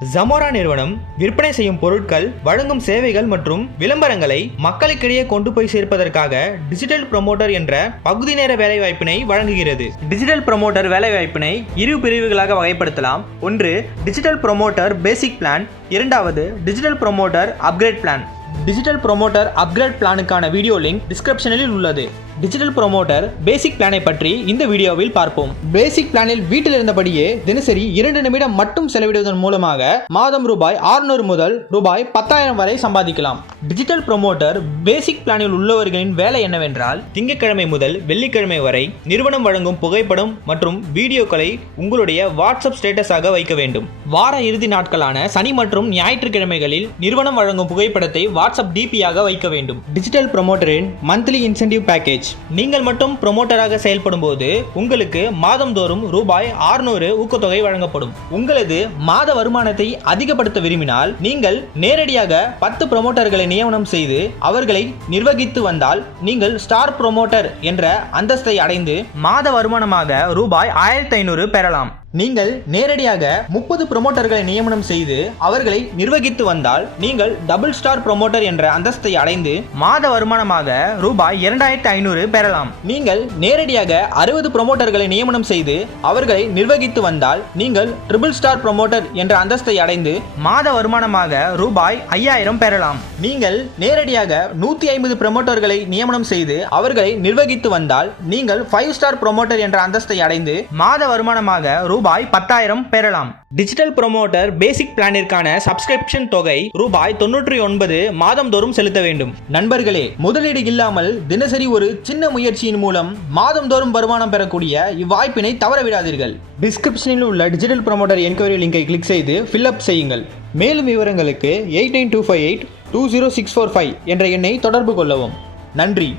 Zamora நிறுவனம் விற்பனை செய்யும் பொருட்கள், வழங்கும் சேவைகள் மற்றும் விளம்பரங்களை மக்களுக்கிடையே கொண்டு போய் சேர்ப்பதற்காக டிஜிட்டல் ப்ரமோட்டர் என்ற பகுதி நேர வேலைவாய்ப்பினை வழங்குகிறது. டிஜிட்டல் ப்ரமோட்டர் வேலைவாய்ப்பினை இரு பிரிவுகளாக வகைப்படுத்தலாம். ஒன்று டிஜிட்டல் ப்ரமோட்டர் பேசிக் பிளான், இரண்டாவது digital promoter upgrade plan. Digital promoter upgrade பிளானுக்கான வீடியோ லிங்க் டிஸ்கிரிப்ஷனில் உள்ளது. டிஜிட்டல் ப்ரமோட்டர் பேசிக் பிளானை பற்றி இந்த வீடியோவில் பார்ப்போம். பேசிக் பிளானில் வீட்டில் இருந்தபடியே தினசரி 2 நிமிடம் மட்டும் செலவிடுவதன் மூலமாக மாதம் ரூபாய் 600 முதல் ரூபாய் 10,000 வரை சம்பாதிக்கலாம். டிஜிட்டல் ப்ரமோட்டர் பேசிக் பிளானில் உள்ளவர்களின் வேலை என்னவென்றால், திங்கட்கிழமை முதல் வெள்ளிக்கிழமை வரை நிறுவனம் வழங்கும் புகைப்படம் மற்றும் வீடியோக்களை உங்களுடைய வாட்ஸ்அப் ஸ்டேட்டஸாக வைக்க வேண்டும். வார இறுதி நாட்களான சனி மற்றும் ஞாயிற்றுக்கிழமைகளில் நிறுவனம் வழங்கும் புகைப்படத்தை வாட்ஸ்அப் டிபியாக வைக்க வேண்டும். டிஜிட்டல் ப்ரமோட்டரின் மந்த்லி இன்சென்டிவ் பேக்கேஜ். நீங்கள் மட்டும் ப்ரமோட்டராக செயல்படும் போது உங்களுக்கு மாதந்தோறும் ரூபாய் 600 ஊக்கத்தொகை வழங்கப்படும். உங்களது மாத வருமானத்தை அதிகப்படுத்த விரும்பினால் நீங்கள் நேரடியாக 10 ப்ரமோட்டர்களை நியமனம் செய்து அவர்களை நிர்வகித்து வந்தால் நீங்கள் ஸ்டார் ப்ரமோட்டர் என்ற அந்தஸ்தை அடைந்து மாத வருமானமாக ரூபாய் 1500 பெறலாம். நீங்கள் நேரடியாக 30 ப்ரமோட்டர்களை நியமனம் செய்து அவர்களை நிர்வகித்து வந்தால் நீங்கள் டபுள் ஸ்டார் ப்ரமோட்டர் என்ற அந்தஸ்தை அடைந்து மாத வருமானமாக ரூபாய் 2500 பெறலாம். நீங்கள் நேரடியாக 60 ப்ரமோட்டர்களை நியமனம் செய்து அவர்களை நிர்வகித்து வந்தால் நீங்கள் ட்ரிபிள் ஸ்டார் ப்ரமோட்டர் என்ற அந்தஸ்தை அடைந்து மாத வருமானமாக ரூபாய் 5000 பெறலாம். நீங்கள் நேரடியாக 150 ப்ரமோட்டர்களை நியமனம் செய்து அவர்களை நிர்வகித்து வந்தால் நீங்கள் 5 ஸ்டார் ப்ரமோட்டர் என்ற அந்தஸ்தை அடைந்து மாத வருமானமாக ரூபாய் 10,000 பெறலாம். டிஜிட்டல் ப்ரமோட்டர் பேசிக் பிளானிற்கான சப்ஸ்கிரிப்ஷன் தொகை ரூபாய் 99 மாதந்தோறும் செலுத்த வேண்டும். நண்பர்களே, முதலீடு இல்லாமல் தினசரி ஒரு சின்ன முயற்சியின் மூலம் மாதந்தோறும் வருமானம் பெறக்கூடிய இவ்வாய்ப்பினை தவறவிடாதீர்கள். டிஸ்கிரிப்ஷனில் உள்ள டிஜிட்டல் ப்ரமோட்டர் என்கொயரி லிங்கை கிளிக் செய்து ஃபில் அப் செய்யுங்கள். மேலும் விவரங்களுக்கு 8925820645 என்ற எண்ணை தொடர்பு கொள்ளவும். நன்றி.